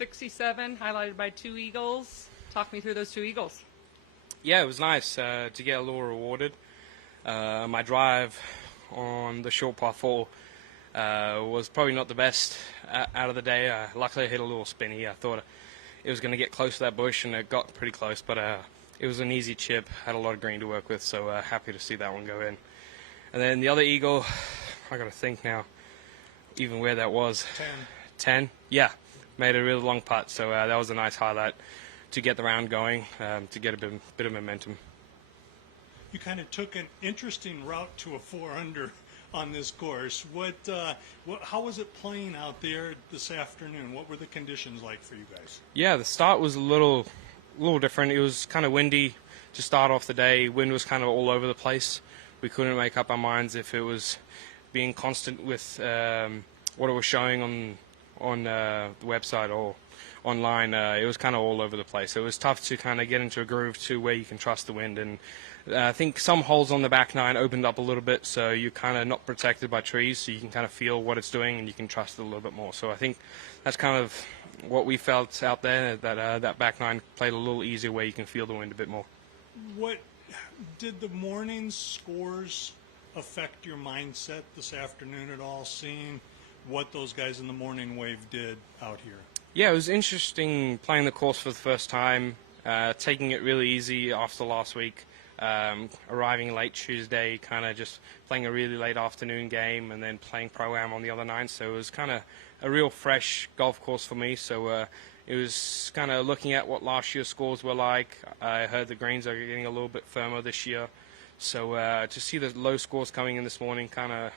67, highlighted by 2 eagles. Talk me through those 2 eagles. Yeah, it was nice to get a little rewarded. My drive on the short par 4 was probably not the best out of the day. Luckily, I hit a little spinny. I thought it was going to get close to that bush, and it got pretty close, but it was an easy chip, had a lot of green to work with, so happy to see that one go in. And then the other eagle, I got to think now, even where that was. 10? Yeah, made a really long putt, so that was a nice highlight to get the round going, to get a bit of momentum. You kind of took an interesting route to a 4-under on this course. How was it playing out there this afternoon? What were the conditions like for you guys? Yeah, the start was a little different. It was kind of windy to start off the day. Wind was kind of all over the place. We couldn't make up our minds if it was being constant with what it was showing on the website or online. It was kind of all over the place. It was tough to kind of get into a groove to where you can trust the wind. And I think some holes on the back 9 opened up a little bit, so you're kind of not protected by trees, so you can kind of feel what it's doing and you can trust it a little bit more. So I think that's kind of what we felt out there, that that back 9 played a little easier where you can feel the wind a bit more. What did the morning scores affect your mindset this afternoon at all, seeing what those guys in the morning wave did out here? Yeah, it was interesting playing the course for the first time, taking it really easy after last week, arriving late Tuesday, kind of just playing a really late afternoon game and then playing Pro-Am on the other 9. So it was kind of a real fresh golf course for me. So it was kind of looking at what last year's scores were like. I heard the greens are getting a little bit firmer this year. So to see the low scores coming in this morning, I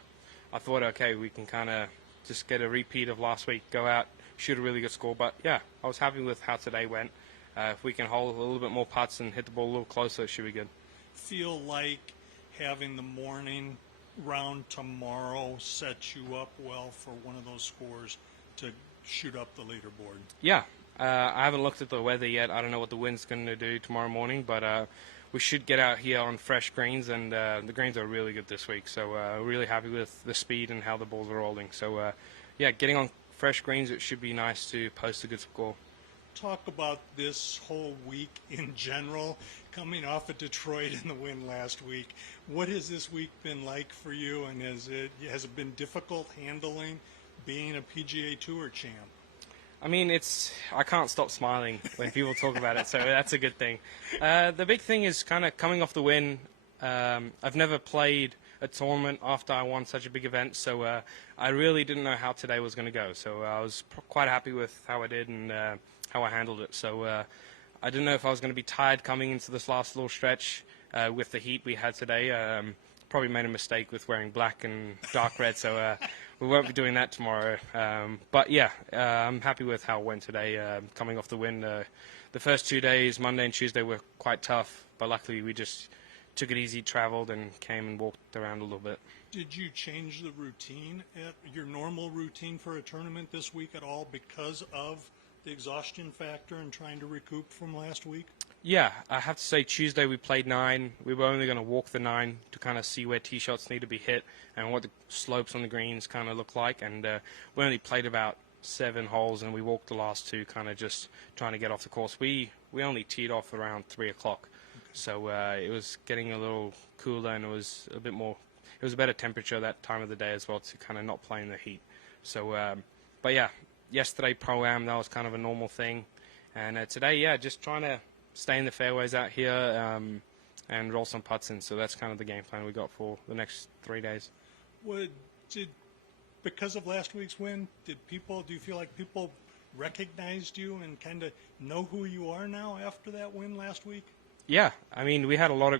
thought, okay, we can kind of just get a repeat of last week, go out, shoot a really good score. But yeah, I was happy with how today went. If we can hold a little bit more putts and hit the ball a little closer, it should be good. Feel like having the morning round tomorrow sets you up well for one of those scores to shoot up the leaderboard? Yeah, I haven't looked at the weather yet. I don't know what the wind's going to do tomorrow morning, but we should get out here on fresh greens, and the greens are really good this week. So really happy with the speed and how the balls are rolling. So yeah, getting on fresh greens, it should be nice to post a good score. Talk about this whole week in general, coming off of Detroit and the win last week. What has this week been like for you, and has it been difficult handling being a PGA Tour champ? I mean, I can't stop smiling when people talk about it, so that's a good thing. The big thing is kind of coming off the win. I've never played a tournament after I won such a big event, so I really didn't know how today was going to go. So I was quite happy with how I did and how I handled it. So I didn't know if I was going to be tired coming into this last little stretch with the heat we had today. Probably made a mistake with wearing black and dark red, so we won't be doing that tomorrow. But yeah, I'm happy with how it went today, coming off the win. The first 2 days, Monday and Tuesday, were quite tough, but luckily we just took it easy, traveled, and came and walked around a little bit. Did you change the routine, your normal routine for a tournament this week at all because of the exhaustion factor and trying to recoup from last week? Yeah, I have to say Tuesday we played 9. We were only going to walk the 9 to kind of see where tee shots need to be hit and what the slopes on the greens kind of look like. And we only played about 7 holes, and we walked the last 2, kind of just trying to get off the course. We only teed off around 3 o'clock. So it was getting a little cooler, and it was a bit more. It was a better temperature that time of the day as well to kind of not play in the heat. So, but yeah, yesterday Pro-Am, that was kind of a normal thing, and today, yeah, just trying to stay in the fairways out here and roll some putts in. So that's kind of the game plan we got for the next 3 days. Because of last week's win, do you feel like people recognized you and kind of know who you are now after that win last week? Yeah, I mean, we had a lot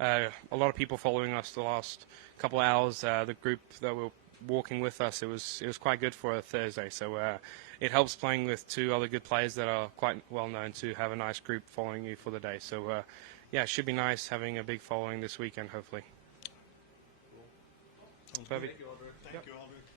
of people following us the last couple of hours. The group that were walking with us, it was quite good for a Thursday. So it helps playing with 2 other good players that are quite well known to have a nice group following you for the day. So yeah, it should be nice having a big following this weekend, hopefully. Sounds good. Thank you, Aldrich.